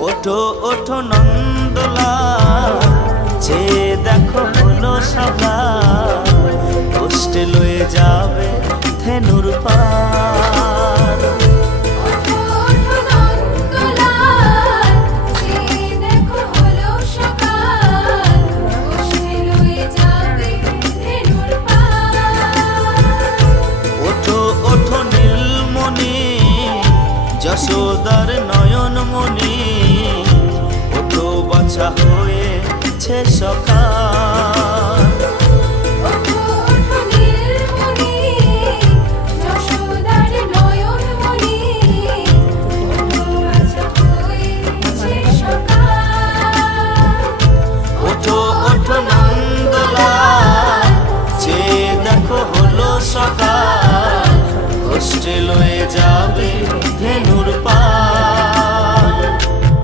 ওঠো ওঠো নন্দলাল, চেয়ে দেখো হলো সকাল, কষ্টে লয়ে যাবে ধেনুর পার। ওঠো ওঠো নন্দলাল, চেয়ে দেখো হলো সকাল, কষ্টে লয়ে যাবে ধেনুর পার। ওঠো ওঠো নীলমণি, যশোদার নয়নমণি, ওঠো বাছা হয়েছে সকাল।